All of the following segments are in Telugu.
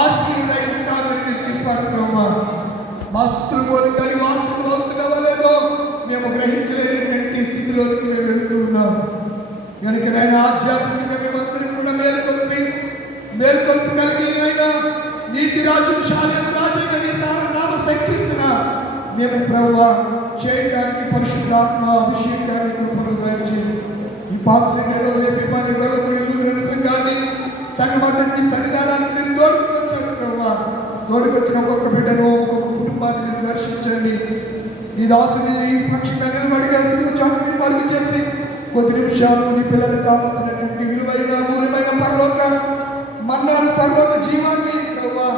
ఆశీనుడై ఉంటానని మీరు చెప్పారు బ్రహ్మ. మా స్థుతులు మూలంగా ఈ వాస్తులు అవుతున్నావా లేదో మేము గ్రహించలేనటువంటి స్థితిలోకి మేము వెళుతూ ఉన్నాం. కనుక నేను ఆధ్యాత్మికంగా మేమందరం కూడా మేల్కొల్పు కలిగి అయినా నీతి రాజు శాలేము రాజు నామ శక్తిన మేము ప్రభువా చేయడానికి పరిశుద్ధాత్మ అభిషేకాన్ని కృపను దయచేయండి. ఈ పాప సంఘంలో సంఘాన్ని సంఘమంతటి సన్నిధానాన్ని మీరు తోడుకు వచ్చారు ప్రభువా. తోడుకు వచ్చిన ఒక్కొక్క బిడ్డను ఒక్కొక్క కుటుంబాన్ని మీరు దర్శించండి. నీ దాసుని పక్షంగా నిలబడిగా చాటుని పరుగు చేసి కొద్ది నిమిషాలు నీ పిల్లలకు కావాల్సినటువంటి విలువైన మూలమైన పరలోక మన్నాను పరలోక జీవాన్ని ప్రభువా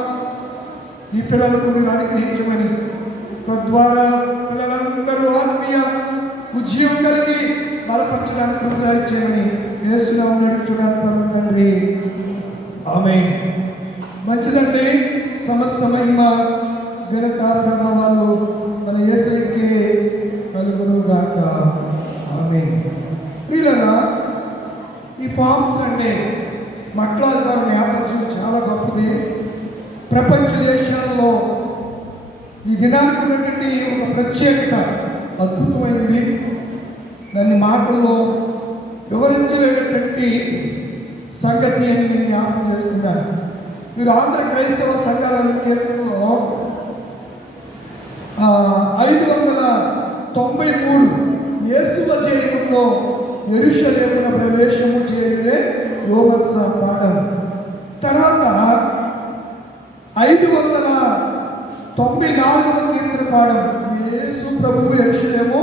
నీ పిల్లలకు మీరు అనుగ్రహించమని, తద్వారా పిల్లలందరూ ఆత్మీయ ఉద్యమం కలిగి బలపరచడానికి ప్రయత్నించమని యేసునామములో నడుచున్నాను తండ్రి. ఆమేన్. మంచిదండి. సమస్త మహిమ ఘనత ప్రభావాలు మన యేసుకే కలుగును గాక. ఆమేన్. ప్రియులారా, ఈ ఫార్మ్స్ అంటే మాట్లాడతారు నేపథ్యం చాలా గొప్పది. ప్రపంచ దేశాల్లో ఈ దినానికి ఉన్నటువంటి ఒక ప్రత్యేకత అద్భుతమైనది. దాన్ని మాటల్లో వివరించలేనటువంటి సంగతి అని నేను జ్ఞాపకం చేస్తున్నాను. మీరు ఆంధ్ర క్రైస్తవ సంఘాల కేంద్రంలో 593 యేసువ జయములో యెరూషలేమున ప్రవేశము చేయలే యోవత్స పాఠం. తర్వాత 594వ కీర్తన పాఠం యేసు ప్రభువు యెరూషలేము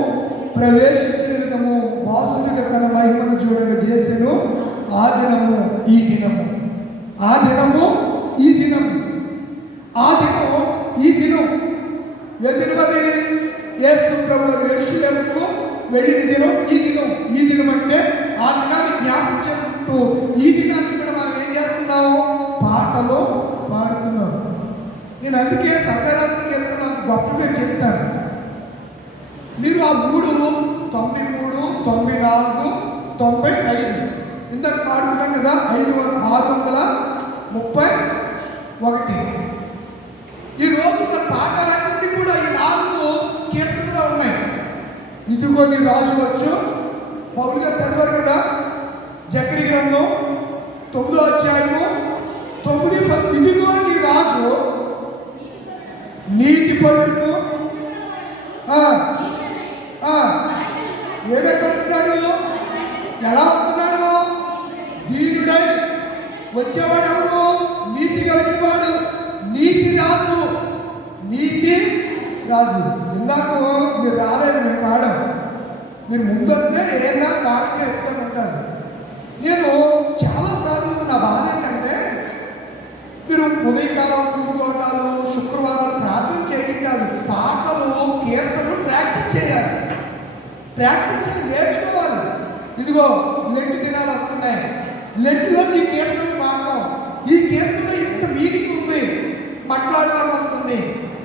ప్రవేశించిన విధము వాసునిగా తన మహిమను చూడగా చేసెను ఆ దినము ఈ దినము. ఆ దినము ఈ దినము. ఆ దినము ఈ దినం. ఏ దినమది? యేసు ప్రభువు యెరూషలేముకు వెళ్ళిన దినం ఈ దినం. ఈ దినం అంటే ఆ దినాన్ని జ్ఞాపకం చేసుకుంటూ ఈ దినాన్ని కూడా మనం ఏం చేస్తున్నాం? పాటలు పాడుతున్నాం. నేను అందుకే సకారాత్మక అంత గొప్పగా చెప్తాను. మీరు ఆ 3, 93, 94, 95 ఇంతకు పాడుకున్నాం కదా. 631. ఈరోజు మన పాటలన్నీ కూడా ఈ 4 కీర్తనలో ఉన్నాయి. ఇదిగో నీ రాజు వచ్చు. పౌలు గారు చదివారు కదా జకరీ గ్రంథం 9వ అధ్యాయము 9, 10. ఇదిగో నీ రాజు నీతిపరుడును ఏమెక్కడుతున్నాడు? ఎలా వస్తున్నాడు? దీనుడై వచ్చేవాడు ఎవరు? నీతి కలిగిన వాడు, నీతి రాజు. నీతి రాజు. ఇందాక మీరు రాలేదు, మీరు పాడం. మీరు ముందు వస్తే ఏదైనా పాటలు చెప్తాను ఉంటారు. నేను చాలాసార్లు నా బాధ ఏంటంటే మీరు ఉదయకాలం కూడుకోవటాలు శుక్రవారం ప్రార్థన చేయడం కాదు, పాటలు కీర్తనలు ప్రాక్టీస్ చేయాలి. ప్రాక్టీస్ చేసి నేర్చుకోవాలి. ఇదిగో లెంటి దినాలు వస్తున్నాయి. లెంటిలో ఈ కీర్తనలు పాడతాం. ఈ కీర్తన ఇంత మీనింగ్ ఉంది. మట్లాదారు వస్తుంది.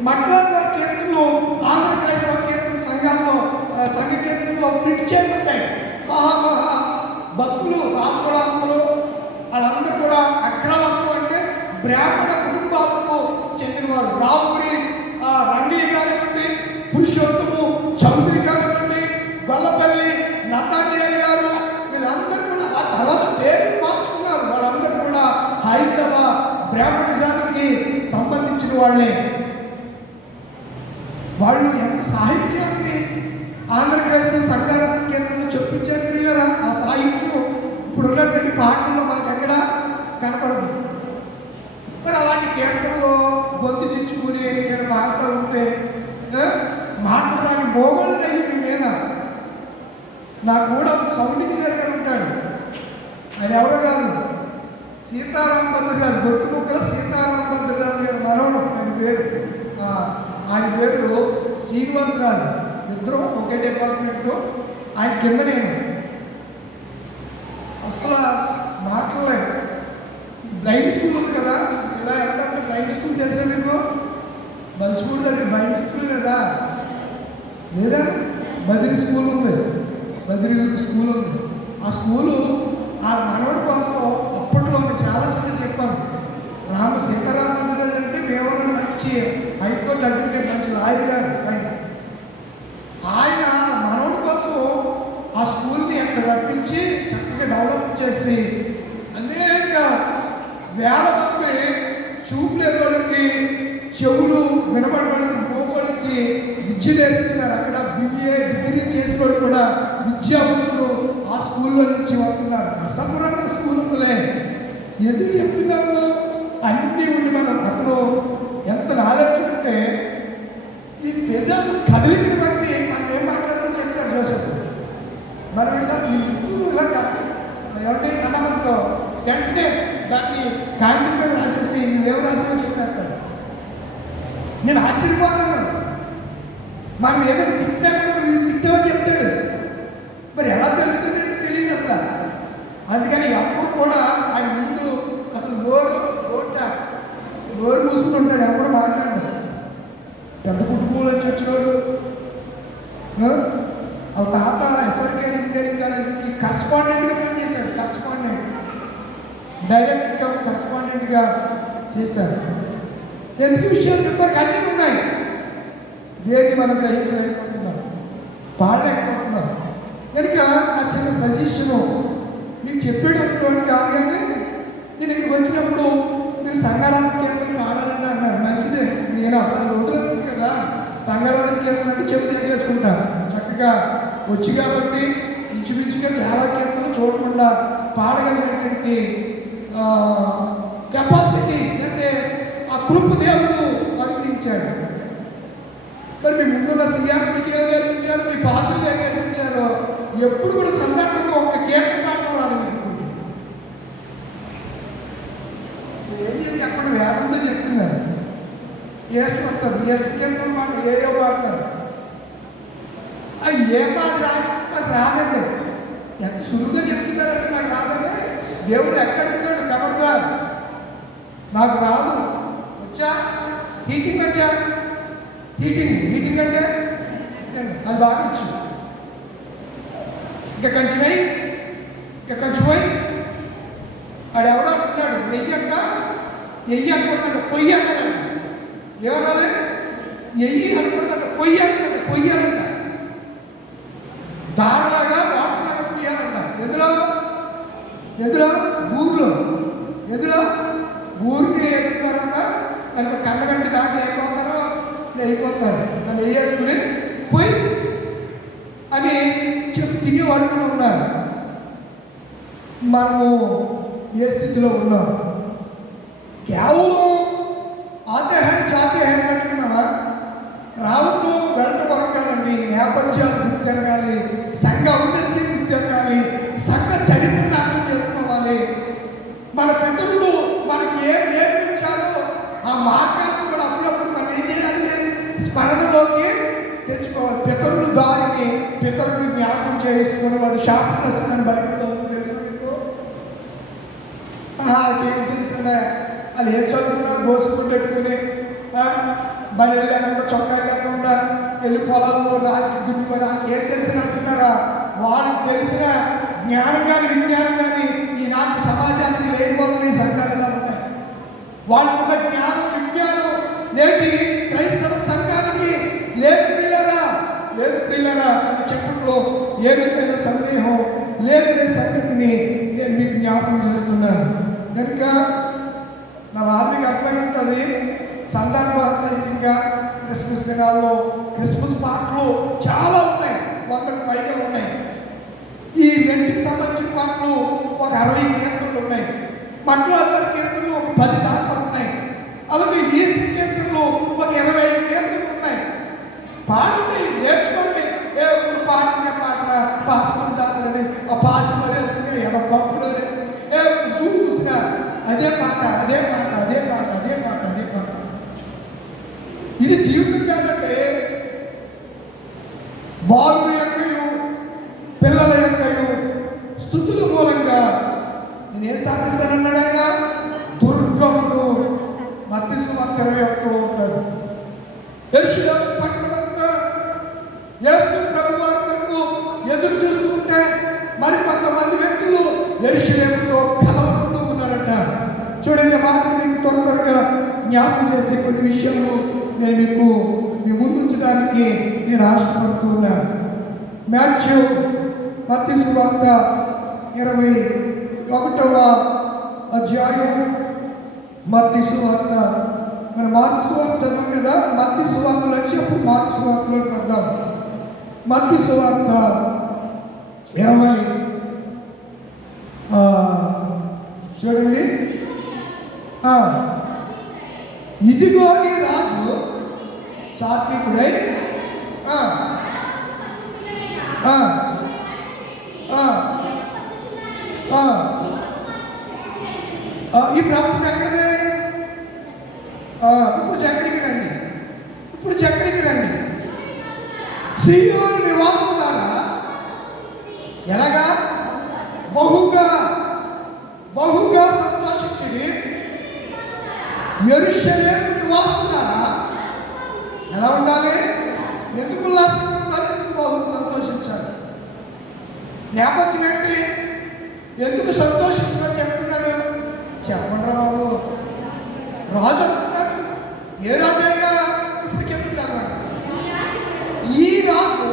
మట్లాదారు కీర్తనలు ఆంధ్ర క్రైస్తవ కీర్తన సంఘాల్లో సంఘ కీర్తనలో ఫిట్ చేయబడ్డాయి. మహా భక్తులు రాష్ట్రాలందరూ వాళ్ళందరూ కూడా అగ్రవంతులు అంటే బ్రాహ్మణ కుటుంబాలకు చెందినవారు. రామూరి రంగయ్య కానివ్వండి, పురుషోత్తము చౌదరి కానివ్వండి, గొల్లపల్లి నతానియాలు గారు, వీళ్ళందరూ కూడా ఆ తర్వాత పేరు మార్చుకున్నారు. వాళ్ళందరూ కూడా హైందవ బ్రాహ్మణ జాతికి సంబంధించిన వాళ్ళే. వాళ్ళు ఎంత సాహిత్యాన్ని ఆంధ్ర క్రైస్తవ సంఘాల కేంద్రంలో చెప్పించారు కదా. ఆ సాహిత్యం ఇప్పుడు ఉన్నటువంటి పాటల్లో మనకు ఎక్కడ కనపడదు. మరి అలాంటి కీర్తనలో గొంతు తెచ్చుకుని నేను పాడుతూ ఉంటే మాటలు రాని మోగలు తగ్గి మీద నా కూడా సౌండ్ ఇంజనీర్ గారు ఉంటాడు. ఆయన ఎవరో కాదు, సీతారాం భద్రరాజు, గొట్టు ముక్కల సీతారాం భద్రరాజు గారు మనవడు. ఆయన పేరు శ్రీనివాసరాజు. ఇద్దరం ఒకే డిపార్ట్మెంట్లో. ఆయన కింద నేను అసలు మాట్లాడలేదు. బ్లైండ్ స్కూల్ ఉంది కదా, ఇలా ఎంత బ్లైండ్ స్కూల్ తెలుసా మీకు? బల్స్కూల్ దగ్గర బ్లైండ్ స్కూల్ లేదా? బదిరి స్కూల్ ఉంది. బదిరి స్కూల్ ఉంది. ఆ స్కూలు ఆ మనవడి కోసం అప్పట్లో చాలాసార్లు చెప్పాను. సీతారామ ఆయన గారు ఆయన మనోడి కోసం ఆ స్కూల్ని అక్కడ రప్పించి చక్కగా డెవలప్ చేసి అనేక వేల మంది చూపు లేని వాళ్ళకి, చెవులు వినబడి వాళ్ళకి, మోగోళ్ళకి విద్య నేర్పుతున్నారు. అక్కడ బిఏ డిగ్రీ చేసిన వాళ్ళు కూడా విద్యావంతులు ఆ స్కూల్లో నుంచి వస్తున్నారు. అసంపూర్ణ స్కూల్ ఉందిలే. ఎందుకు చెప్తున్నాము? అన్నీ ఉండి మనం అతను ఎంత నాలెడ్జ్ ఉంటే ఈ పెదవు కదలికని బట్టి మనం ఏం మాట్లాడుతూ చెప్తారు జోసెఫ్. మనం ఇలా ఇలా ఏమంటే అన్నమంతో వెంటనే దాన్ని కాంతి మీద రాసేసి నువ్వేం రాసావో చెప్పేస్తాడు. నేను ఆశ్చర్యపోతాను. మనం ఏదైనా తిట్టినప్పుడు నువ్వు తిట్టావో చెప్తాడు. మరి ఎలా తెలుస్తుందంటే తెలియదు అసలు. అందుకని ఎప్పుడు కూడా ఆయన ముందు అసలు నోరు మూసుకుంటాడు, ఎప్పుడు మాట్లాడు. పెద్ద కుటుంబంలో వచ్చినోడు వాళ్ళ తాత ఎస్ఆర్కే ఇంజనీరింగ్ కాలేజీకి కరస్పాండెంట్గా పనిచేశాడు. డైరెక్ట్ కరస్పాండెంట్గా చేశారు. ఎందుకు విషయాలు చెప్పారు? అన్నీ ఉన్నాయి. దేన్ని మనం గ్రహించలేకపోతున్నాం, పాడలేకపోతున్నాం. కనుక నా చిన్న సజెషను మీకు చెప్పేటప్పుడు కాదు, కానీ నేను ఇక్కడికి వచ్చినప్పుడు మీరు సంఘారాధన కేంద్రం ఆడాలని అన్నారు. మంచిదే, నేను అసలు వదలను కదా. సంఘారాధన కేంద్రం అంటే చెవి తగ్గేసుకుంటాను. చక్కగా వచ్చి కాబట్టి ఇంచుమించుగా చాలా కేంద్రం చూడకుండా పాడగలిగినటువంటి కెపాసిటీ అంటే ఆ కృప దేవుడు అనుగ్రహించాడు. మరి మీ ముందున్న సీఆర్ మీకు ఏం నేర్పించారు, మీ పాత్రలు ఏం నేర్పించారో ఎప్పుడు కూడా సందర్భంగా ఒక కీర్తన పాడుకోవాలి. ఏం చెప్పండి, వేదంతో చెప్తున్నారు. ఏస్ట్ వస్తారు, ఏస్ట్ కీర్తన పాటలు ఏయో పాడతారు. అది ఏ బాధ రాదండి. ఎంత సులువుగా చెప్తున్నారంటే నాకు రాదండి. దేవుడు ఎక్కడుంటాడు? కబడ్గా నాకు రాదు. వచ్చా హీటింగ్ వచ్చా హీటింగ్ అంటే అది బాగా వచ్చు. ఇంకా కంచినై ఇంకా కంచిపోయి ఆడెవడో అంటున్నాడు నెయ్యంట ఎయ్యి అనుకుంటాడు, పొయ్యి అంటాడు. ఏమనాలి? ఎయ్యి అనుకుంటాడు, పొయ్యి అంటాడు. పొయ్యాలంట, దారలాగా వాటర్లాగా పొయ్యాలంట. ఎందులో ఊరికి వేస్తున్నారన్న దానికి కన్నగంటి దాంట్లో వెళ్ళిపోతారు. దాన్ని వేసుకుని పోయి అని తినేవాడు కూడా ఉన్నారు. మనము ఏ స్థితిలో ఉన్నాం? కేవలం ఆతే హై జాతే హై అంటున్నావా? రావటం వెళ్ళటం వరకు కాదండి. నేపథ్యాలు గుర్తెరగాలి, సంఘ ఔన్నత్యం గుర్తెరగాలి, సంఘ చరిత్రను అర్థం చేసుకోవాలి. మన పితరులు మనకి ఏం నేర్పించారో ఆ మార్గాన్ని కూడా అప్పుడప్పుడు మనం ఏం చేయాలి? స్మరణలోకి తెచ్చుకోవాలి. పితరులు దారిని పితరులు జ్ఞాపకం చేసుకుని వాడు షాప్కి వస్తుందని బయటలో తెలుసు మీకు. ఏం తెలుసుండే వాళ్ళు ఏం చదువుకున్నారు? గోసుకుని పెట్టుకుని బలి లేకుండా చొక్కా లేకుండా వెళ్ళి పొలాల్లో రాత్రి దున్నివారు ఏం తెలిసిన అంటున్నారా? వాళ్ళకి తెలిసిన జ్ఞానం కానీ విజ్ఞానం కానీ ఈనాటి సమాజానికి లేకపోతే ఈ సంఘాలుగా ఉంటాయి. వాళ్ళకున్న జ్ఞానం విజ్ఞానం నేటి క్రైస్తవ సంఘానికి లేదు ప్రియులారా అని చెప్పడంలో ఏ విధమైన సందేహం లేదనే సంగతిని నేను మీకు జ్ఞాపకం చేస్తున్నాను. కనుక నా వారికి అర్థమై ఉంటుంది. సందర్భ సహితంగా క్రిస్మస్ దినాల్లో క్రిస్మస్ పాటలు చాలా ఉన్నాయి, 100కు పైగా ఉన్నాయి. ఈ రెండుకి సంబంధించిన పాటలు ఒక 60 కీర్తనలు ఉన్నాయి. పట్ల అందరి కీర్తనలు ఒక 10 దాకా ఉన్నాయి. అలాగే ఈస్ట్ కీర్తనలు ఒక 25 కీర్తనలు ఉన్నాయి. పాడండి, నేర్చుకోండి. ఎప్పుడు పాడిందే పాట పాస్పర్ దాసులని ఆ పాస్పర్ వేసుకుని ఏదో పప్పులో వేసుకుని చూసినా అదే పాట. ఇది జీవితం కాదంటే బాలుల యొక్కయు పిల్లల యొక్కయు స్తుతుల మూలంగా నేను ఏం స్థాపిస్తానన్నాడు ఆయన? దుర్గమును. మత్తయి సువార్త 21 ఉంటారు. యెరూషలేము పట్టణమంతా యేసు ప్రభువారి కొరకు ఎదురు చూస్తూ ఉంటే మరి కొంతమంది వ్యక్తులు యెరూషలేముతో కలవరుతూ ఉన్నారట. చూడండి, మాట మీకు త్వరగా జ్ఞాపకం చేసే కొన్ని విషయాలు నేను మీకు మీ ముందు ఉంచడానికి నేను ఆశపడుతూ ఉన్నాను. మత్తయి సువార్త 21వ అధ్యాయం. మత్తయి సువార్త, మన మార్కు సువార్త చదవం కదా, మత్తయి సువార్తలో వచ్చి అప్పుడు మార్కు సువార్తలోకి వద్దాం. మత్తయి సువార్త 20 చూడండి. ఇదిగో ఈ రాజు సాత్వికుడై ఈ ప్రవచనం ఎక్కడదే? ఇప్పుడు చక్రికి రండి. సీయోను నివాసులారా, ఎలాగా బహుగా సంతోషించుడి. యెరూషలేము నివాసులారా ఎలా ఉండాలి? ఎందుకు ఉల్లాసంగా ఉండాలి? ఎందుకు బహుగా సంతోషించాలి? నేపథ్యం ఏంటి? ఎందుకు సంతోషించమని చెప్తున్నాడు? చెప్పండి బాబు. రాజు వస్తున్నాడు. ఏ రాజు అయినా ఇప్పటికెళ్ళి చదవండి. ఈ రాజు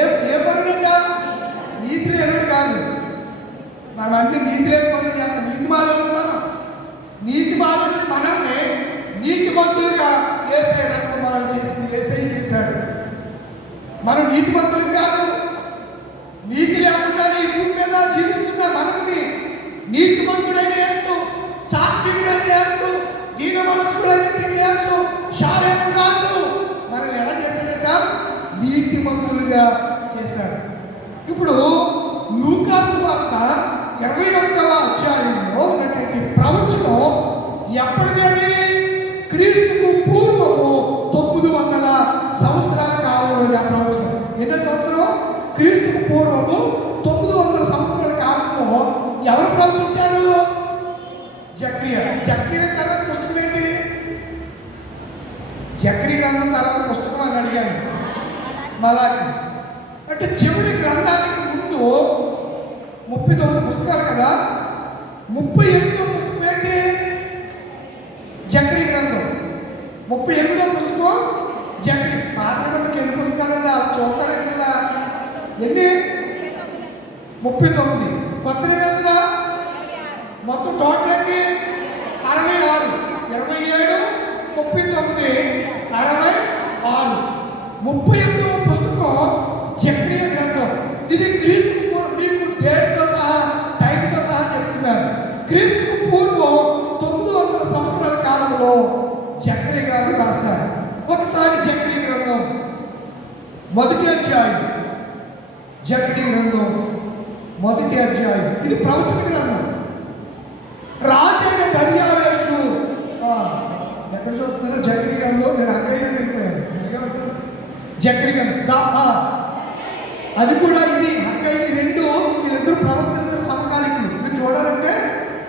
ఏ పనులుంటా? నీతి లేనుడు కాదు. మనం అన్ని నీతి లేని పనులు చేస్తాం. నీతి మాలని మనల్ని నీతిమంతులుగా యేసయ్య రక్తం మనం చేసింది. యేసయ్య చేశాడు. మనం నీతిమంతులు కాదు. నీతి లేకుండా ఈ భూమి మీద జీవిస్తున్న మనల్ని నీతిమంతుడైన యేసు, సాత్వికుడైన యేసు, దీన మనస్కుడైన యేసు, శాలేము రాజు మనల్ని ఎలా చేశాడట? నీతిమంతులుగా చేశాడు. ఇప్పుడు లూకాసు వార్త 21వ అధ్యాయంలో ఉన్నటువంటి ప్రవచనం ఎప్పటిది? క్రీస్తుకు పూర్వము 900 సంవత్సరాల కాలంలో ఆ ప్రవచనం. ఎన్నో సంవత్సరం? క్రీస్తుకు పూర్వము 900 సంవత్సరాల కాలంలో ఎవరు ప్రవచించారు? జకరియా తర్వాత పుస్తకం ఏంటి? జకరియా గ్రంథం తర్వాత పుస్తకం అని అడిగాను. మలాకి అంటే చివరి గ్రంథానికి ముందు 39 పుస్తకాలు కదా. 38వ పుస్తకం ఏంటి? జకరియా గ్రంథం. 38వ పుస్తకం జకరియా. పాత నిబంధనకి ఎన్ని పుస్తకాలు అలా చూస్తారంటే ఎన్ని? 39. కొత్త నిబంధన మొత్తం టోటల్ ఎన్ని? 66. 27, 39, 66. 38వ పుస్తకం జకరియా గ్రంథం. ఇది క్రీస్తుకు పూర్వం, మీకు డేట్తో సహా టైంతో సహా చెప్తున్నారు. క్రీస్తుకు పూర్వం 900 సంవత్సరాల కాలంలో జకరియా గారు రాశారు. ఒకసారి జకరియా గ్రంథం 1వ అధ్యాయం. జకరియా గ్రంథం 1వ అధ్యాయం. ఇది ప్రవచన గ్రంథం. రాజైన దర్యావేషు ఎక్కడ చూస్తున్నారో జకరియా గ్రంథం. నేను అక్కయ్య వెళ్ళిపోయాను. జకరియా గ్రంథం అది కూడా ఇది హగ్గయి 2 వీళ్ళిద్దరు ప్రవక్తలు సమకాలికులు. మీరు చూడాలంటే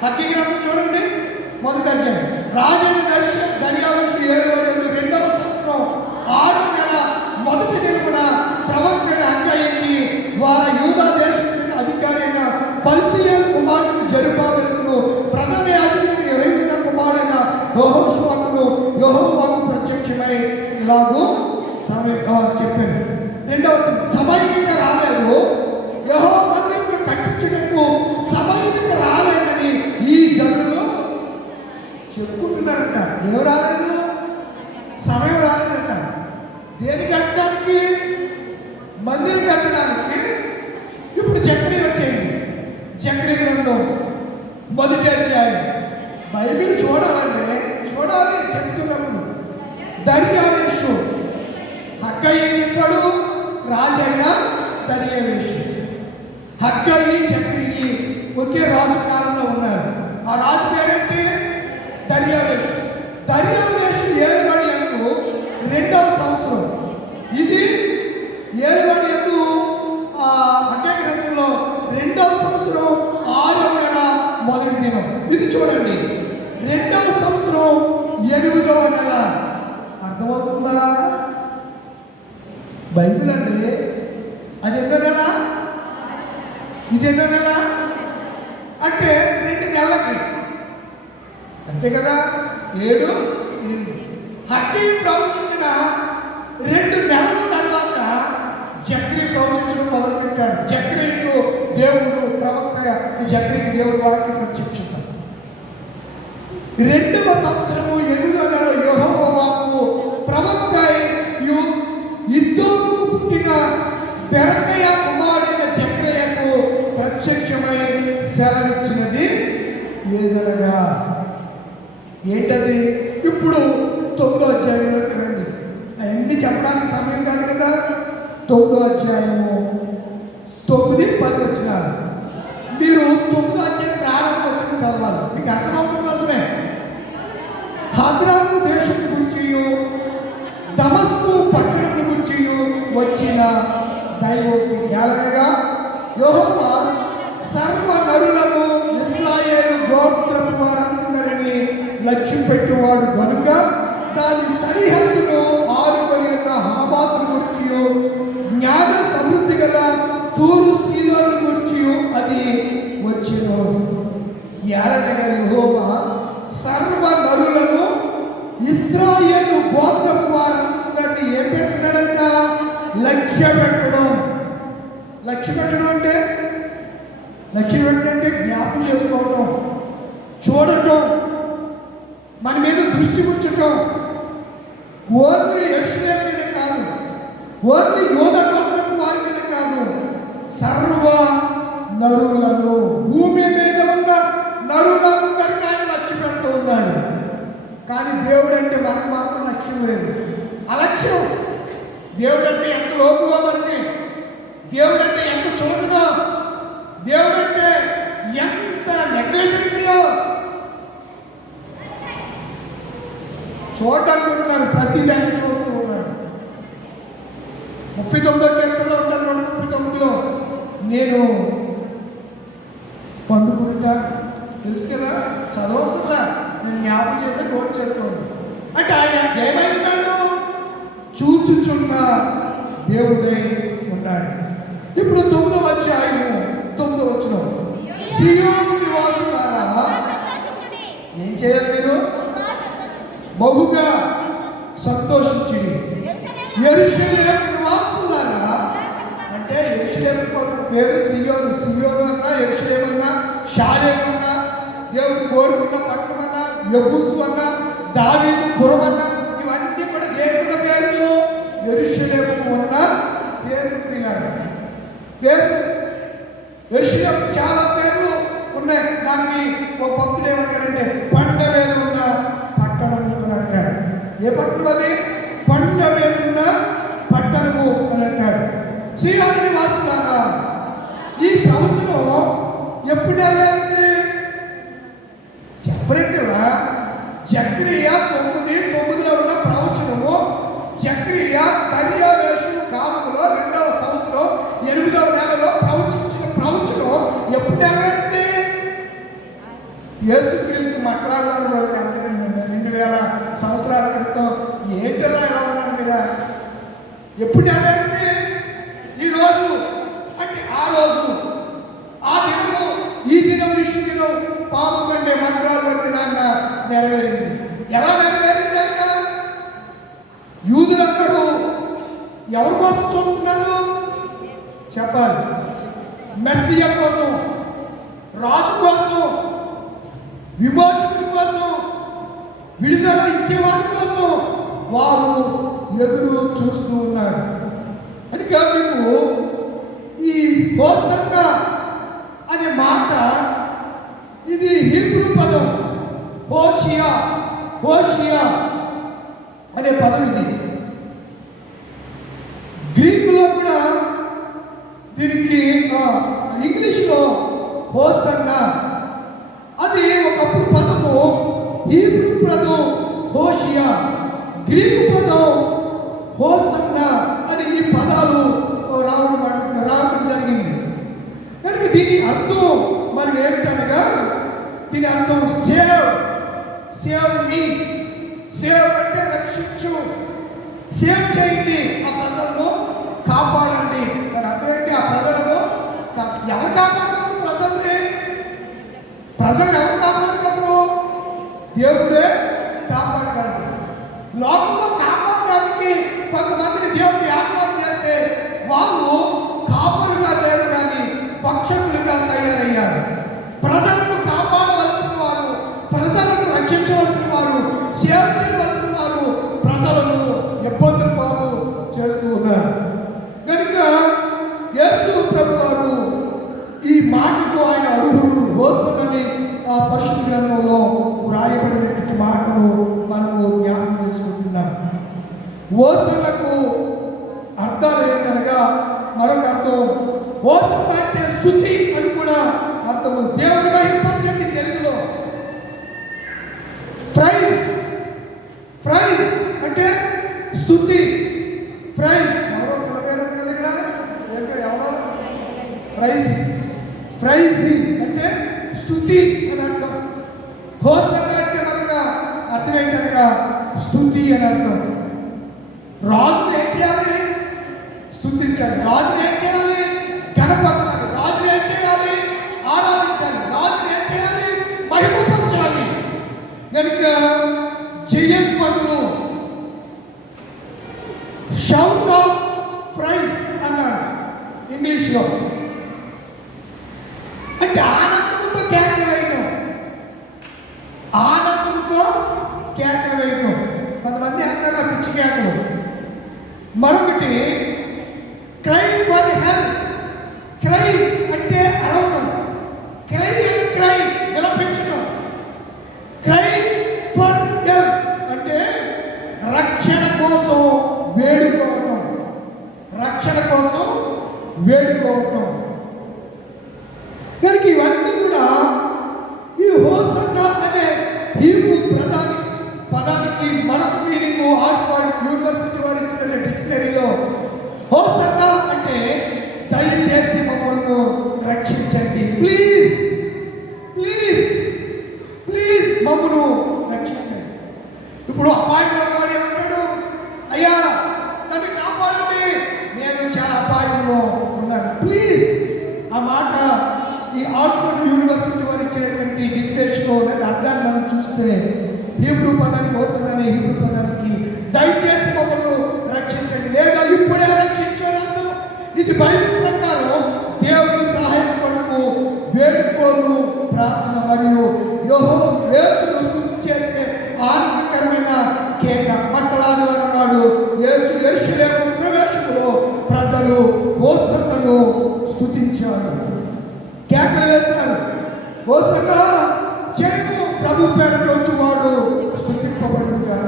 హగ్గయి గ్రంథం చూడండి. 1వ అధ్యాయం. రాజైన దర్యావేషు 2వ సంవత్సరం 6వ నెల 1వ దినమున ప్రవక్త అయిన హగ్గయికి వారి యూదా దేశం మీద అధికారి అయిన పల్తీయేలు కుమారుడు జెరుబ్బాబెలును ప్రధాన యాజకుడు యెహోయాదా కుమారుడైన యెహోవాకు ప్రత్యక్షమై ఇలాగూ చెప్పాను. 2వ సమయానికి రాలేదు. యెహోవా మందిరమును కట్టించుటకు సమయానికి రాలేదని ఈ జనులు చెప్పుకుంటున్నారంట. ఏం రాలేదు? సమయం రాలేదంట. దేనికి కట్టడానికి? మందిరం కట్టడానికి. ఇప్పుడు జకరియా వచ్చేయండి. జకరియా గ్రంథం 1వ అధ్యాయం. బైబిల్ చూడాలంటే చూడాలి. చెప్తున్నాము. దర్యావేషు హగ్గయి ఏం చెప్పాడు? రాజైన దర్యావేషు. హగ్గయి జకరియా ఒకే రాజు కాలంలో ఉన్నారు. ఆ రాజు పేరేంటి? దర్యావేషు. దర్యావేషు ఏలుబడి యందు 2వ సంవత్సరం. ఇది ఏలుబడి యందు హగ్గయి గ్రంథంలో 2వ సంవత్సరం 6వ నెల 1వ దినం. ఇది చూడండి. 2వ సంవత్సరం 8వ నెల. అర్థమవుతుందా? బైబిల్ అండి. అది ఎన్నో నెల? ఇది ఎన్నో నెల? అంటే 2 నెలలకి. అంతే కదా. 7, 8. హగ్గయి ప్రవచించిన 2 నెలల తర్వాత జక్రీ ప్రవచించడం మొదలుపెట్టాడు. జక్రీకు దేవుడు ప్రవక్త, జక్రీకి దేవుడు వాక్యం ప్రత్యక్షించాడు. 2వ సంవత్సరము 8వ నెల యెహోవా వాక్కు ప్రవక్త ఇద్దోకు పుట్టిన బెరకయ కుమారుడైన జక్రియకు ప్రత్యక్షమై సెలవిచ్చినది ఏదనగా, ఏంటది? ఇప్పుడు 9వ అధ్యాయంలోకి రండి. అవన్నీ చెప్పడానికి సమయం కాదు కదా. 9వ అధ్యాయము 9-10 వచనాలు. మీరు 9వ అధ్యాయం ప్రారంభ వచనం చదవాలి, మీకు అర్థమవుతున్న కోసమే. హద్రాకు దేశం గురించి, దమస్కు పట్టణం గురించి వచ్చిన దైవోక్తి ఏలనగా, యెహోవా సర్వ నరులను ఇశ్రాయేలు గోత్రపు వారందరినీ లక్ష్యం పెట్టువాడు కనుక దాని సరిహద్దును ఆరుకొని ఉన్న హామాతును గురించి, జ్ఞాన సమృద్ధి గల తూరు సీదోను గురించి అది వచ్చెను. ఏలనగా యెహోవా సర్వ నరులను ఇశ్రాయేలు గోత్రపు వారందరినీ ఏం పెడుతున్నాడంట? లక్ష్య పెట్టడం. లక్ష్య పెట్టడం అంటే జ్ఞాపకం చేసుకోవటం, చూడటం, మన మీద దృష్టి ఉంచటం. ఓన్లీ యెరూషలేము మీద కాదు, ఓన్లీ యూదా గోత్రపు వారి మీద కాదు, సర్వ నరులను, భూమి మీద ఉన్న నరులందరినీ ఆయన లక్ష్య పెడుతూ ఉన్నాడు. కానీ దేవుడు అంటే మనకు మాత్రం లక్ష్యం లేదు, అలక్ష్యం. దేవుడు అంటే ఎంత లోతుగా మనకి, దేవుడు అంటే ఎంత చూడదో, దేవుడు అంటే ఎంత నెగ్లిజెన్సీయో చూడాలనుకుంటున్నారు. ప్రతి దాన్ని చూస్తూ ఉన్నాడు. 39వ కీర్తనలో ఉంటుంది, 139లో, నేను పండుకుంటా, తెలుసు కదా, చదవసలా, నేను జ్ఞాపకం చేసి నోట్ చేసుకోండి. అంటే ఆయన ఏమై ఉన్నాడు? చూచుచున్న దేవుడై ఉన్నాడు. ఇప్పుడు 9వ అధ్యాయము 9వ వచనం, సీయోను నివాసులారా ఏం చేయాలి? మీరు బహుగా సంతోషించుడి. యెరూషలేము నివాసులారా అంటే యెరూషలేము పేరు సీయోను. సీయోను అన్నా, యెరూషలేము అన్నా, షాలేము అన్నా, దేవుడు కోరుకున్న పట్టణం అన్నా, యెబూసు అన్నా, దావీదు పురం అన్నా, ఇవన్నీ కూడా దేవుని పేర్లు. యెరూషలేము ఉన్న పేర్లు పేర్లు. యెరూషలేము చాలా పేర్లు ఉన్నాయి. దాన్ని ఒక భక్తుడు ఏమంటాడంటే పండ మీద ఉన్న పట్టణము అని అంటాడు. ఏ పట్టణం అది? పండ మీద ఉన్న పట్టణము అని అంటాడు. సీయోను నివాసులారా, ఈ ప్రవచనం ఎప్పుడు నెరవేరింది చెప్పరేంటిలా? జక్రియా 9:9లో ఉన్న ప్రవచనము, జక్రియా దర్యావేషు కాలంలో 2వ సంవత్సరం 8వ నెలలో ప్రవచించిన ప్రవచనం ఎప్పుడు నెరవేరింది? యేసుక్రీస్తు మాట్లాడాలని 2000 సంవత్సరాల క్రితం. ఏంటలా ఎలా ఉన్నారు మీరు? ఎప్పుడు నెరవేరింది? ఈరోజు అంటే ఆ రోజు, ఆ దినము, ఈ దినం, విషయంలో పాము సండే మంగళవారం దినాన్న నెరవేరింది. ఎలా నెరవేరింది? అయినా యూదులందరూ ఎవరి కోసం చూస్తున్నారు చెప్పాలి? మెస్సియా కోసం, రాజు కోసం, విమోచకుడి కోసం, విడుదల ఇచ్చేవారి కోసం వారు ఎదురు చూస్తూ ఉన్నారు. అని మీకు ఈ హోసన్నా అనే మాట, ఇది హీబ్రూ పదం. హోషియా అనే పదం ఇది. గ్రీకులో కూడా దీనికి ఇంగ్లీష్లో హోసన్నా, అది ఒకప్పుడు పదము. హీబ్రూ పదం హోషియా, గ్రీకు పదం హోసన్నా అని ఈ పదాలు రావడం జరిగింది. కనుక దీని అర్థం మనం ఏమిటనగా, దీని అర్థం సేవ్ మీ. సేవ్ అంటే రక్షించు, సేవ్ చేయండి, ఆ ప్రజలను కాపాడండి. దాని అర్థం ఏంటి? ఆ ప్రజలను ఎవరు కాపాడగలరు? ప్రజల్ని ఎవరు కాపాడగలరు? దేవుడే కాపాడగలరు. లోకంలో కాపాడడానికి కొంతమందిని దేవుడు ఏర్పాటు చేస్తే వాళ్ళు కాపురుగా లేరు కానీ పక్షకులుగా తయారయ్యారు. ప్రజలను కాపాడవలసిన వారు, ప్రజలను రక్షించవలసిన వారు, సేవ చేయవలసిన వారు ప్రజలను ఇబ్బందులు పాలు చేస్తూ ఉన్నారు. కనుక యేసు ప్రభు వారు ఈ మాటకు ఆయన అర్హుడు హోసనని ఆ పరిశుద్ధ గ్రంథంలో వ్రాయబడినటువంటి మాటను మనము జ్ఞాపకం చేసుకుంటున్నాం. హోసన్నకు అర్థాలు ఏంటనగా మరొక అర్థం హోసన్న అంటే స్తుతి అని కూడా అర్థము. దేవుని మహిమపరచండి తెలుగులో. ప్రైజ్, ప్రైజ్ అంటే స్తుతి. ప్రైజ్ ఎవరో పిల్ల పేరు ఉంది కదా ఇక్కడ, ఎవరో ప్రైజ్, ప్రైజ్ అంటే స్తుతి అని అర్థం. హోసన్న అంటే మనకు అర్థం ఏంటనగా స్తుతి అని అర్థం. రాజును ఏం చేయాలి? స్తుతించాలి. రాజును ఏం చేయాలి? కనపరచాలి. రాజును ఏం చేయాలి? ఆరాధించాలి. రాజును ఏం చేయాలి? మహిమపరచాలి. కనుక జయధ్వనులు, షౌట్ ఆఫ్ ప్రైజ్ అన్నారు ఇంగ్లీష్లో. అంటే ఆనందంతో కేకలు వేయటం, ఆనందంతో కేకలు వేయటం. కొంతమంది అంటారు ఆ పిచ్చి కేకలు. మరొకటి క్రై ఫర్ హెల్ప్. క్రై అంటే అరవడం. క్రై అండ్ క్రై విలపించడం. క్రై ఫర్ హెల్ప్ అంటే రక్షణ కోసం వేడుకోవటం, రక్షణ కోసం వేడుకోవటం. కనుక ఇవన్నీ కూడా ఈ హోసన్న అనే హీబ్రూ పదానికి మరొక మీనింగ్ ఆక్స్ఫర్డ్ యూనివర్సిటీ వారు ఇచ్చిన డిక్షనరీలో హోసన్న అంటే దయచేసి మమ్మల్ని రక్షించండి, ప్లీజ్ ప్లీజ్ ప్లీజ్ మమ్మల్ని రక్షించండి. ఇప్పుడు అపాయంలో వాడు ఏమంటాడు? అయ్యా నన్ను కాపాడండి, నేను చాలా అపాయంలో ఉన్నాను, ప్లీజ్. ఆ మాట ఈ ఆక్స్ఫర్డ్ యూనివర్సిటీ వారు ఇచ్చేటువంటి డిఫినేషన్లో ఉన్నది అర్థాన్ని మనం చూస్తే హీబ్రూ పదానికి హోసన్న అనే హీబ్రూ పదానికి దయచేసి మమ్మల్ని రక్షించండి లేదా ఇప్పుడే రక్షించడంలో ఇది బైబిల్ ప్రకారం దేవుని సహాయం కొరకు వేడుకోలు ప్రార్థన మరియు యేసును స్తుతి చేసే ఆనందకరమైన కేక. మట్టలాదివారం నాడు యేసు యెరూషలేము ప్రవేశంలో ప్రజలు హోసన్నను స్తుతించారు, కేకలు వేశారు. హోసన్న జయము ప్రభు పేరులోంచి వాడు స్తుతింపబడుగా.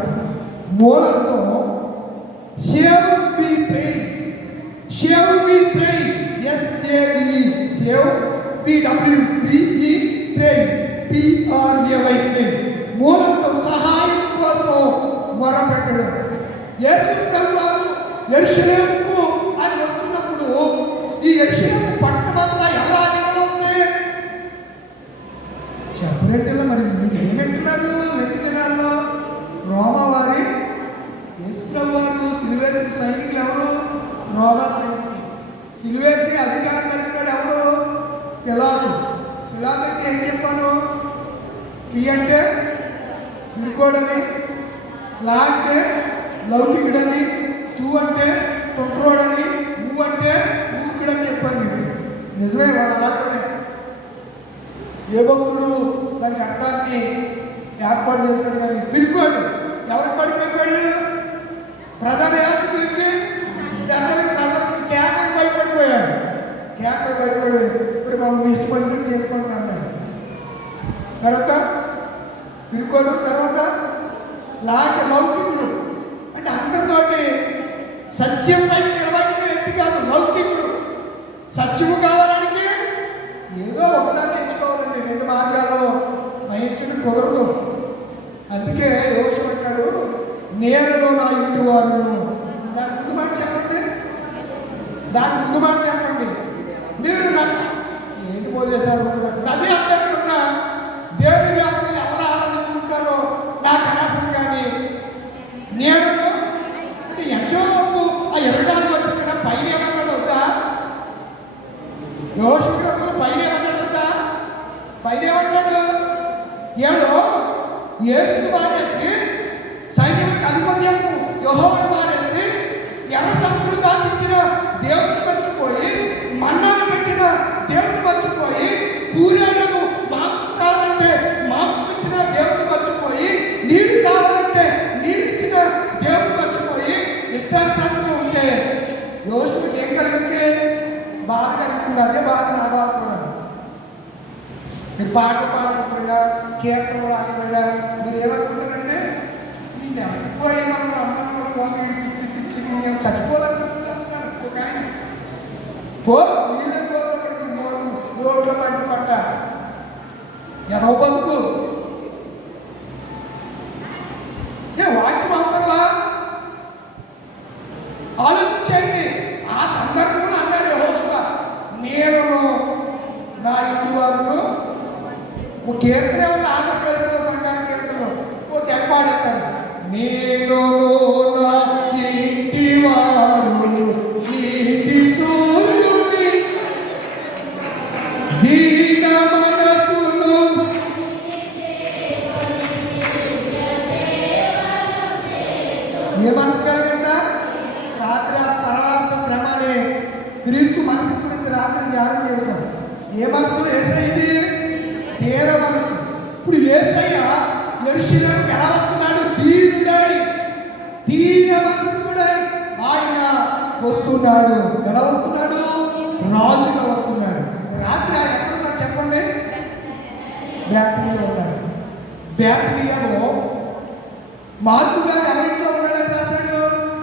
మూలంతో సేవ్ వి ప్రే, సేవ్ వి ప్రే, ఎస్ఏవి సేవ్, పిడబ్ల్యూపిఈ ప్రే, పిఆర్ఏవై ప్రే. మూలంతో సహాయం కోసం మొరపెట్టడం. యేసు ప్రభు వారు యెరూషలేముకు అని వస్తున్నప్పుడు ఈ యెరూషలేము పట్టణమంతా ఎలా ఆధీనంలో ఉంది చెప్పలేంటిలో. మరి మీరు ఏమంటున్నారు? వెండి దినాల్లో రోమవారి యేసు ప్రభు వారు సిలువేసిన సైనికులు ఎవరు? రోమా సైనికులు. సిలువేసి అధికారం కలిగినాడు ఎవరు? పిలాతు. పిలాతు అంటే ఏం చెప్పాను? పి అంటే విరుకోడని, లా అంటే లౌకికుడని, తూ అంటే తొట్రోడని, ఊ అంటే ఊకుడని చెప్పాను మీరు. నిజమే, వాడు అలాంటి ఏ భక్తులు దానికి అర్థాన్ని ఏర్పాటు చేశారు. కానీ పిరుకోడు ఎవరికి పడిపోయాడు? ప్రధాన యాజకులకి, పెద్దలకి, ప్రజలకి కేకలు భయపడిపోయాడు. కేకలు భయపడి ఇప్పుడు మమ్మల్ని ఇష్టపడినట్టు చేసుకోండి అన్నాడు. తర్వాత పిరుకోడు, తర్వాత లాంటి లౌకికుడు అంటే అందరితోటి సత్యం పైకి నిలబడిన వ్యక్తి కాదు, లౌకికుడు. సత్యము కావాలని ఏదో ఒకదాన్ని ఎంచుకోవాలండి, రెండు మార్గాల్లో వహించడం కుదరదు. అందుకే యోషువ అంటాడు, నేరులో నా ఇంటి వారు. దాని ముందు మాట చెప్పండి, దాని ముందు మాట చెప్పండి. మీరు ఏంటి పోలేశారు? నది అంటున్న దేవుని వ్యాప్తులు ఎవరు ఆరాధించుకుంటారో నాకు అనవసరం. కానీ నేరులో అంటే యక్షోపు ఆ ఎరడానికి వచ్చిన పైన ఏమన్నాడు అవుతా? యోషుడు పైన ఏమన్నాడు అవుతా? పైన ఏమన్నాడు? ఏడో యేసును మానేసి సైన్యానికి అధిపత్యం యెహోవాను మానేసి ఎర్ర సముద్రం దాటించిన దేవుని మర్చిపోయి, మన్నాను పెట్టిన దేవుని మర్చిపోయి, పూరేళ్లను మాంసం కావాలంటే మాంసం ఇచ్చిన దేవుని మర్చిపోయి, నీళ్ళు కావాలంటే నీళ్ళు ఇచ్చిన దేవుని మర్చిపోయి ఇష్టానుసారంగా ఉంటే యోషువుకి ఏం కలిగితే బాధ కలుగుతుంది. అదే బాధ నా బాధ కూడా. మీరు పాటలు పాడకపోయినా, కీర్తనలు రాకపోయినా మీరు ఏమనుకుంటారంటే నేను ఎవరిపోయి మనం అమ్మాయి నేను చచ్చిపోవాలనుకుంటున్నాను. ఒక ఆయన పో నీళ్ళ రోడ్ల పంట పట్ట ఎదవ బతుకు వాటి మాసంలా ఆలోచించండి. ఆ సందర్భంలో అన్నాడు యెహోషువ, నేను నా ఇంటి వారును. ఒక కీర్తనే ఉంది ఆంధ్రప్రదేశ్లో సంఘానికి కీర్తనలో ఓ తెగపాడతారు, నేను నా ఇంటి వారు నీతి సూర్యుని దీన మనసును. ఏ మనసు కలిగిందా? రాత్రి పరమార్థ శ్రమ అనే క్రీస్తు మనసు గురించి రాత్రి ధ్యానం చేశాం. ఏ మనసు? యేసయ్య ఇది తీర మనసు. ఇప్పుడు యేసయ్య యెరూషలేముకు ఎలా వస్తున్నాడు? దీనుడై, దీన మనసుకుడై ఆయన వస్తున్నాడు. ఎలా వస్తున్నాడు? రాజుగా వస్తున్నాడు. రాత్రి ఆయన ఎక్కడున్నాడు చెప్పండి? బేతనీలో ఉన్నాడు. బేతనీలో మార్పు గారు ఎవరింట్లో ఉన్నాడని రాశాడు.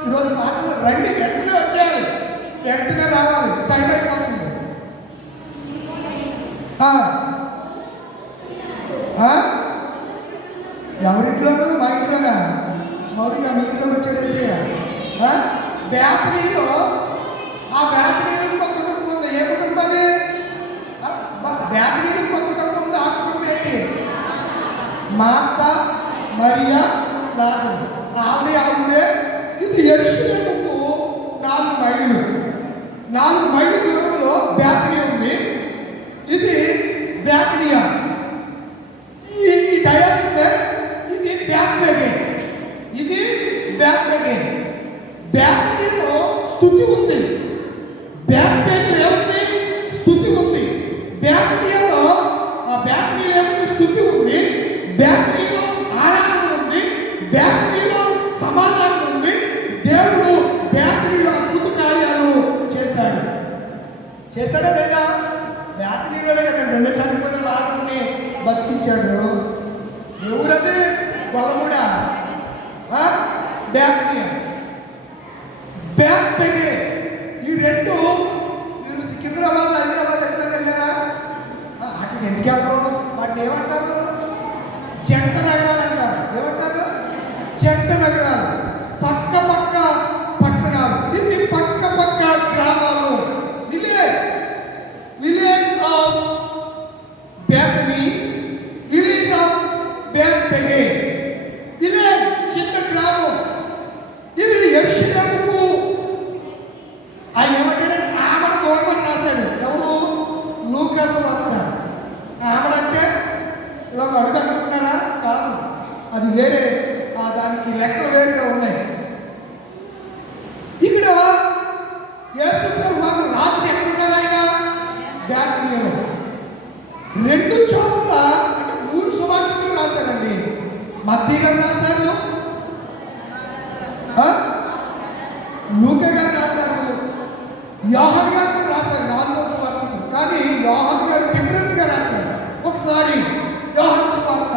ఈరోజు మాటలు రండి, వెంటనే వచ్చేయాలి, వెంటనే రావాలి, టైం అయిపోతుంది. ఎవరింట్లోనూ? మా ఇంట్లోనా? మౌడిగా మీ ఇంట్లోకి వచ్చేసేయ. బేతనీలో, ఆ బేతనీలో ఇంకొక కుటుంబం ఉంది. ఏ కుటుంబం అది? బేతనీలో ఇంకొక కుటుంబం ఉంది. ఆ కుటుంబం ఏంటి? మార్తా, మరియా, లాజరు. ఆవిడ ఆ ఊరే. ఇది యెరూషలేముకు 4 మైళ్ళు. 4 మైళ్ళ దూరంలో బేతనీ ఉంది. ఇది బేతనియా. ఈ డయాస్ ఉంది. ఇది బేత్లెహేము. ఇది బేత్లెహేము. బేతనీలో స్తుతి ఉంది. బేత్లెహేములో ఏముంది? స్తుతి ఉంది. బేతనీలో ఏముంది? స్తుతి ఉంది. బేతనీలో ఆరాధన ఉంది. బేతనీలో సమాధానం ఉంది. దేవుడు బేతనీలో అద్భుత కార్యాలు చేశాడు. చేశాడా లేదా? బేతనీలోనే కదండి రెండు చనిపోయిన లాజరుని బతికించాడు. ఎవరది? గొల్లగూడ, బేతనీయ, బేత్లెహేము. ఈ రెండు మీరు సికింద్రాబాద్, హైదరాబాద్ ఎక్కడ వెళ్ళారా? అక్కడికి ఎందుకు వెళ్తారు? వాటిని ఏమంటారు? జంట నగరాలు అంటారు. ఏమంటారు? జంట నగరాలు, పక్క పక్క పట్టణాలు. ఇది పక్క పక్క గ్రామాలు. Village of Bethany, village of Bethlehem. Village చిన్న గ్రామం. ఇది యెరూషలేముకు ఆయన ఏమంటాడంటే ఆమడ దూరం రాశాడు. ఎవరు? లూకా సువార్త. ఆమడంటే ఇలా అడుగు అనుకుంటున్నారా? కాదు, అది వేరే. దానికి లెక్కలు వేరుగా ఉన్నాయి. ఇక్కడ యేసు ప్రభువు రాత్రి ఎక్కడున్నారు? ఆయన బేతనీలో. 2 చోట్ల అంటే 3 సువార్తలు రాశారండి. మత్తయి గారు రాశారు, లూకా గారు రాశారు, యోహాను గారు రాశారు 4వ సువార్తలు. కానీ యోహాను గారు డిఫరెంట్గా రాశారు. ఒకసారి యోహాను సువార్త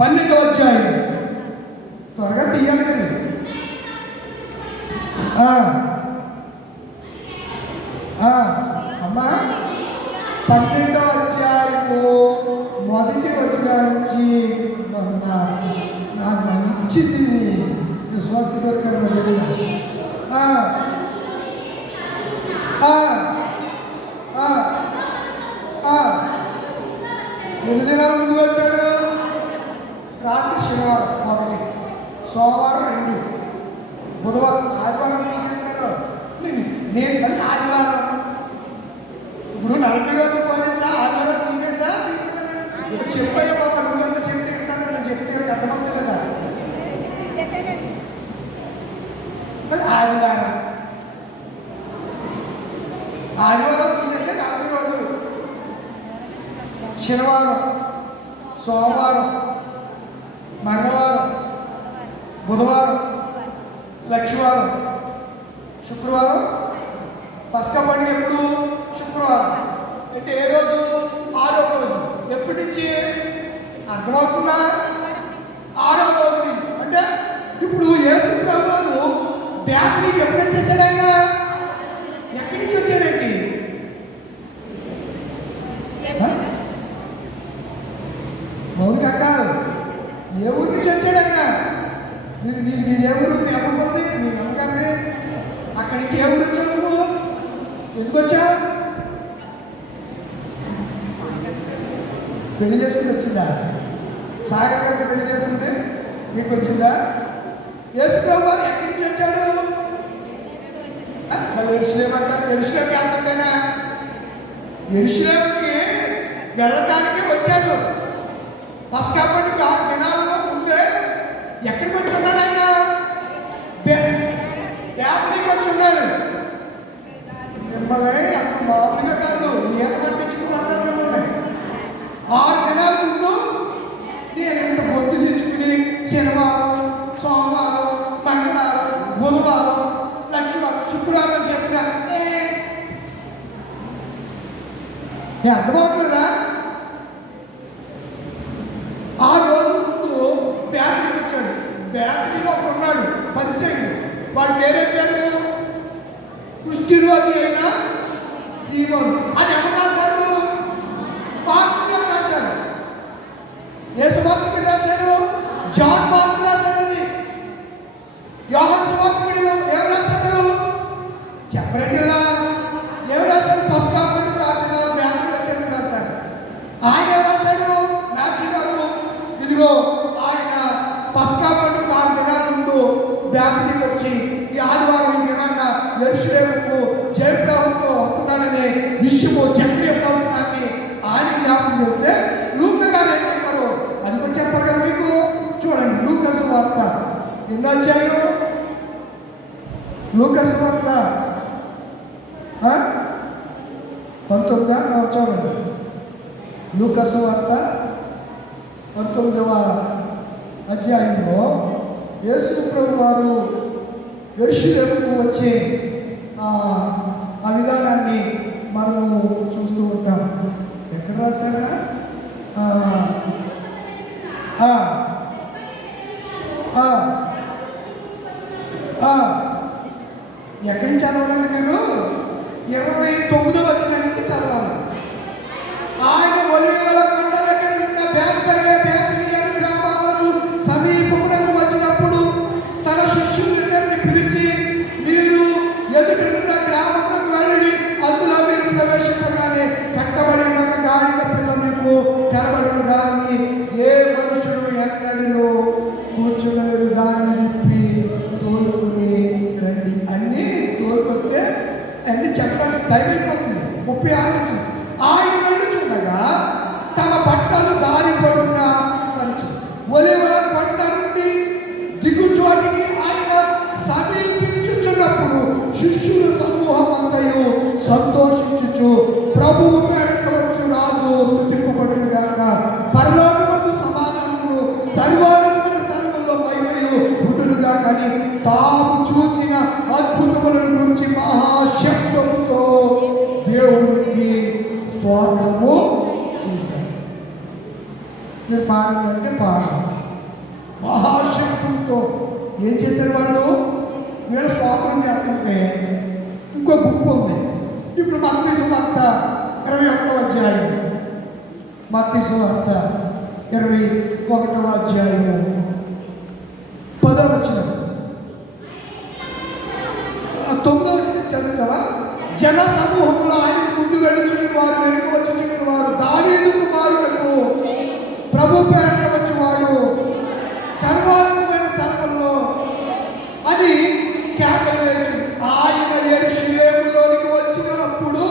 12వ అధ్యాయం త్వరగా తీయాలి మీరు. 12వ అధ్యాయము 1వ వచనం నుంచి నాకు మంచిది విశ్వాసం దొరికారు. ఎన్ని దినాల ముందు వచ్చాడు? రాత్రి శనివారం 1, సోమవారం 2, బుధవారం, ఆదివారం తీసాను కదా నేను. మళ్ళీ ఆదివారం ఇప్పుడు 40 రోజులు పోసేసా, ఆదివారం తీసేసా. ఇప్పుడు చెప్పాడు బాబా, నువ్వన్నా చెప్తే వింటాను. నేను చెప్తే అర్థమవుతుంది కదా. మరి ఆదివారం తీసేసే 40 రోజులు. శనివారం, సోమవారం, మంగళవారం, బుధవారం, లక్షవారం, శుక్రవారం. పస్కా పండుగ ఎప్పుడు? శుక్రవారం. అంటే ఏ రోజు? 6వ రోజు. ఎప్పటి నుంచి? అర్థమవుతుందా? 6వ రోజు నుంచి. అంటే ఇప్పుడు యేసు ప్రభువు బేకరీకి ఎప్పుడు వచ్చేసాడు? ఆయన ఎక్కడి నుంచి వచ్చాడండి? మౌలిక కాదు, ఏ ఊరి నుంచి వచ్చాడు ఆయన? మీరు ఏ ఊరు? మీ అమ్మమ్మంది, మీ అమ్మగారిని అక్కడి నుంచి ఏ ఊరు వచ్చావు నువ్వు? ఎందుకు వచ్చా? పెళ్లి చేసుకుని వచ్చిందా? సాగర్ గారికి పెళ్లి చేసుకుంటే మీకు వచ్చిందా? యేసు ప్రభు వారు ఎక్కడి నుంచి వచ్చాడు? ఎరుసలేం అంటారు. ఎరుసలేంకి అంటాడేనా? ఎరుసలేంకి వెళ్ళటానికి వచ్చాడు. పస్కా పండుగ 6 దినాల ముందే ఎక్కడికి వచ్చి ఉన్నాడు? ఆయన బేకరీకి వచ్చి ఉన్నాడు. మిమ్మల్ని అసలు మామూలుగా కాదు, ఈత పట్టించుకుంటారు మిమ్మల్ని. 6 దినాల ముందు నేను ఎంత పొద్దు తెచ్చుకుని శనివారం, సోమవారం, మంగళవారం, బుధవారం, లక్ష్మీవారం, శుక్రవారం చెప్పిన అర్థమవుతుందా? 6 రోజుల ముందు బేకరీకి వచ్చాడు. బేకరీలో ఒకడు ఉన్నాడు, పరిసయ్యుడు. వాడి పేరే పేరు కుష్ఠరోగి అయిన సీమోను. అది ఎవరు రాశారు? మార్కు గారు రాశారు. యేసు వార్తకుడు రాశాడు, జాన్ మార్కు రాశాడు. అది యోహాను సువార్తికుడు ఏం రాశాడు? చెప్పరండిలా. ఏం రాశాడు? పస్కా పండుగ 6 దినాలు బేకరీ వచ్చాడు రాశాడు. ఆయన ఏం రాశాడు? నాచి గారు ఇదిగో ఆయన పస్కా పండుగ 6 దినాల ముందు బేకరీకి వచ్చి ఈ ఆదివారం ఈ దినాన్న యెరూషలేముకు జయప్రభుతో వస్తున్నాడనే విషయము చక్రీయ ప్రవచనాన్ని ఆయన జ్ఞాపకం చేస్తే లూకా గారు ఏం చెప్పారు? అది కూడా చెప్పారు కదా మీకు. చూడండి, లూకా సువార్త 8వ అధ్యాయం. లూకా సువార్త 19వ చూడండి. లూకా సువార్త 19వ అధ్యాయంలో యేసు ప్రభు వారు యెరూషలేముకు వచ్చే ఆ విధానాన్ని మనము చూస్తూ ఉంటాం. ఎక్కడ రాశారా? ఎక్కడి నుంచి చదవాలండి? నేను 29వ వచనం నుంచి చదవాలి. ఆయన ఒలీవల కొండ దగ్గర ఉన్న బేత్ఫగే బేతనియ గ్రామాలకు సమీపమునకు వచ్చినప్పుడు తన శిష్యులందరినీ పిలిచి, మీరు ఎదుటిన్న గ్రామములకు వెళ్ళి అందులో మీరు ప్రవేశించగానే కట్టబడి ఉన్న గాడిద పిల్ల మీకు కనబడును. దాన్ని ఏ మనుషుడు ఎన్నడూ కూర్చునలేదు. దాన్ని విప్పి తోలుకుని రండి. అన్నీ తోలుకొస్తే అన్ని చెప్పడానికి టైం అయిపోతుంది. 36 నుంచి ఆయన వెళ్ళుచుండగా తమ బట్టలు దారి పొడుగున పరిచి ఒలీవల కొండ నుండి దిగుచోటికి ఆయన సమీపించుచున్నప్పుడు శిష్యుల సమూహం అంతయు సంతోషించుచు ప్రభువు పేరిట వచ్చు రాజు స్తుతింపబడును గాక, పరలోకమందు సమాధానమును సర్వోన్నతమైన స్థలములో మహిమయు ఉండును గాక అని తాము చూసిన అద్భుతములను గురించి మహాశబ్దముతో దేవునికి స్తోత్రము చేశారు. మీరు పాడాలంటే పాడాలి. మహాశక్తులతో ఏం చేశారు వాళ్ళు? వీళ్ళ స్తోత్రం చేస్తుంటే ఇంకో గుంపు ఉంది. ఇప్పుడు మత్తయి సువార్త 21వ అధ్యాయం. మత్తయి సువార్త 21వ అధ్యాయము 10వ వచనం. 9వ వచనం చదువుతావా? జన సమూహములు ఆయనకు ముందు వెళ్ళుచుని వారు, వెనుక వచ్చుచుని వారు, దావీదు కుమారులకు ప్రభు పేరిట వచ్చేవాడు సర్వానందమైన స్థలంలో అది కేకలు వేయచ్చు. ఆయన యెరూషలేములోనికి వచ్చినప్పుడు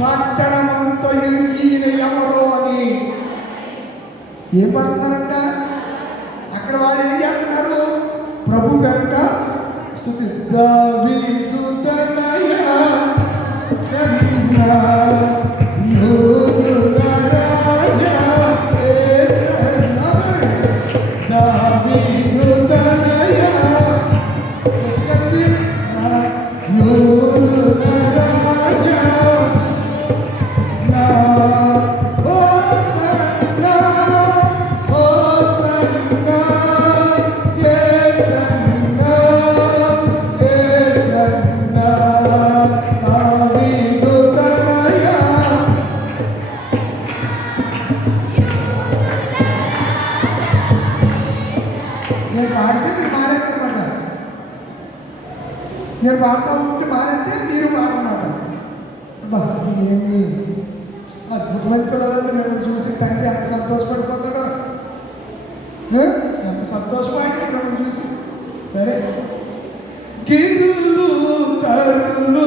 పట్టణమంతా ఈయన ఎవరో అని ఏం పడుతున్నారంట? అక్కడ వాళ్ళు ఏం చేస్తున్నారు? ప్రభు పేరిట స్తుతి. దావీదు తనయా సన్నా యోధుల రాజా యేసన్నా. దావీదు తనయా వచ్చింది యోధుల రాజా నా హోసన్నా హోసన్నా యేసన్నా యేసన్నా దావీదు తనయా. నేను పాడితే మీరు మానేస్తారన్నమాట. నేను పాడుతూ ఉంటే మానేస్తే మీరు పాడమాట. అబ్బా ఏమి అద్భుతమైన పిల్లలంటే మేము చూసి తండ్రి ఎంత సంతోషపడిపోతాడో, ఎంత సంతోషమైంది మేము చూసి. సరే, గిరులు తరులు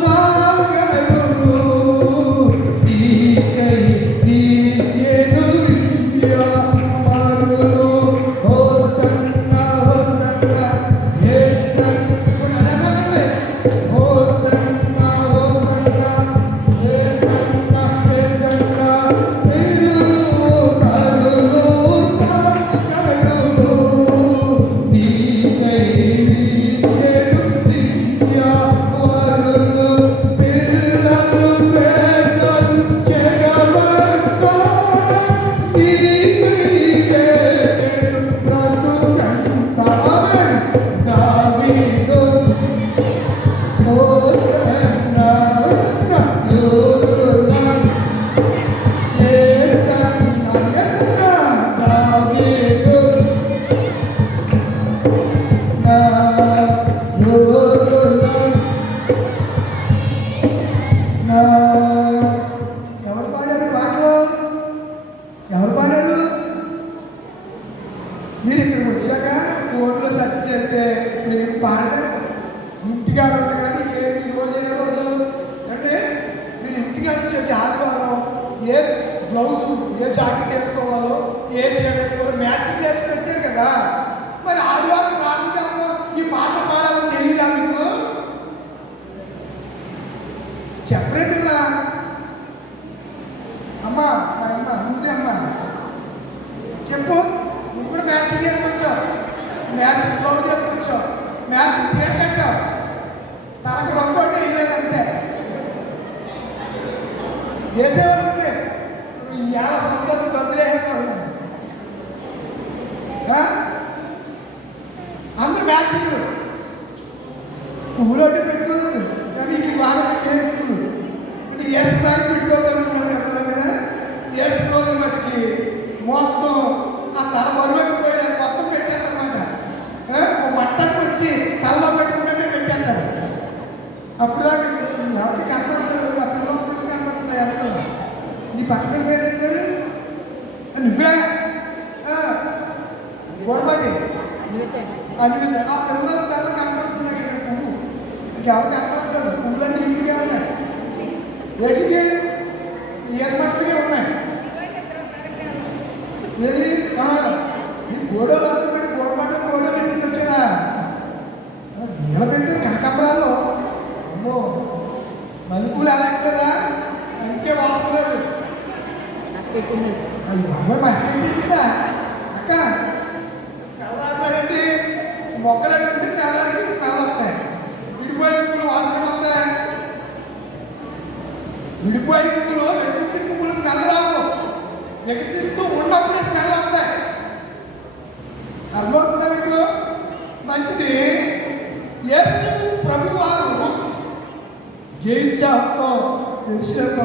సాగరులు నీకై నీచెను విద్యా మరులు హోసన్నా హోసన్నా యేసన్నా హోసన్నా హోసన్నా యేసన్నా యేసన్నా. గిరులు తరులు సాగరులు నీకై నీచెను విద్యా మరులు పిల్లలు పేదలు చెగబడ్డా నీకై తెచెను బ్రతుకంతా. దావీదు హోసన్నా హోసన్నా యోధుల యేసన్నా యేసన్నా. దావీదు నా యోధుల నా. ఎవరు పాడారు పాటలు? ఎవరు పాడారు? మీరు ఇక్కడికి వచ్చాక ఫోన్లో సెర్చ్ చేస్తే ఇప్పుడు ఏం పాడలేరు. ఇంటికాడ ఉండగానే ఈ రోజు ఏ రోజు అంటే మీరు ఇంటికాడ నుంచి వచ్చి ఆదివారం ఏ బ్లౌజు ఏ జాకెట్ వేసుకోవాలో ఏ చీర వేసుకోవాలో మ్యాచింగ్ వేసుకుని వచ్చారు కదా. మరి ఆదివారం పాటలు ఈ పాట పాడాలని తెలియదా మీకు? చెప్పండి ఇలా అమ్మా మా అమ్మ నువ్వుదే అమ్మా చెప్పు. నువ్వు కూడా మ్యాచింగ్ చేసుకొచ్చావు, మ్యాచింగ్ బ్లౌజ్ చేసుకొచ్చావు, మ్యాచింగ్ చీర కట్టావు, తనకు రంగు అంటే వేయలేదంటే వేసేవాళ్ళు ఉంటే ఎలా సంతోషం వదిలేసేవాళ్ళు. అందరూ మ్యాచింగ్ పువ్వులోటి పెట్టుకోలేదు కానీ ఇది బాగా పెట్టే పువ్వులు అంటే వేస్తానికి పెట్టుకోగలుగుతున్నారు కదా మీద. వేసిన రోజు మటుకి మొత్తం ఆ తల బరువుకి పోయడానికి మొత్తం పెట్టేస్తారన్నమాట. మట్టకు వచ్చి తలలో పెట్టుకుంటే పెట్టేస్తారు. అప్పుడు ఎవరికి కనపడుతుంది ఆ పిల్లలు కనపడుతుంది ఎవరికల్లా. నీ పక్కన పేరు ఏం పేరు? నువ్వే గొడవటి అనివింది. ఆ పిల్లల తల కనపడుతున్నాయి ఇక్కడ పువ్వు. ఇంకెవరు కనపడలేదు. పువ్వులన్నీ ఇంటికే ఉన్నాయి. ఎటుకి ఏర్మట్టుగా ఉన్నాయి. ఏది ఈ గోడలు అంతా పెట్టి గోడపడ్డ గోడలు ఇంటికి వచ్చారా? నీళ్ళ పెట్టారు కనకాంబరాలు. అమ్మో మలుపులు అలాంటిదా అందుకే వాసన లేదు. అది బాబాయ్ మా అక్క తీసిందా? అక్క స్మెల్ రావట్లేదండి. మొక్కలు అట్టుకుంటే తెల్లారికి స్మెల్ వస్తాయి. విడిపోయిన పువ్వులు వాసన వస్తాయి. విడిపోయిన పువ్వులు వికసించిన పువ్వులు స్మెల్ రావు. వికసిస్తూ ఉన్నప్పుడే స్మెల్ వస్తాయి. అర్థమవుతుందా మీకు? మంచిది. యేసు ప్రభువారు జయించాతో యెరూషలేముకు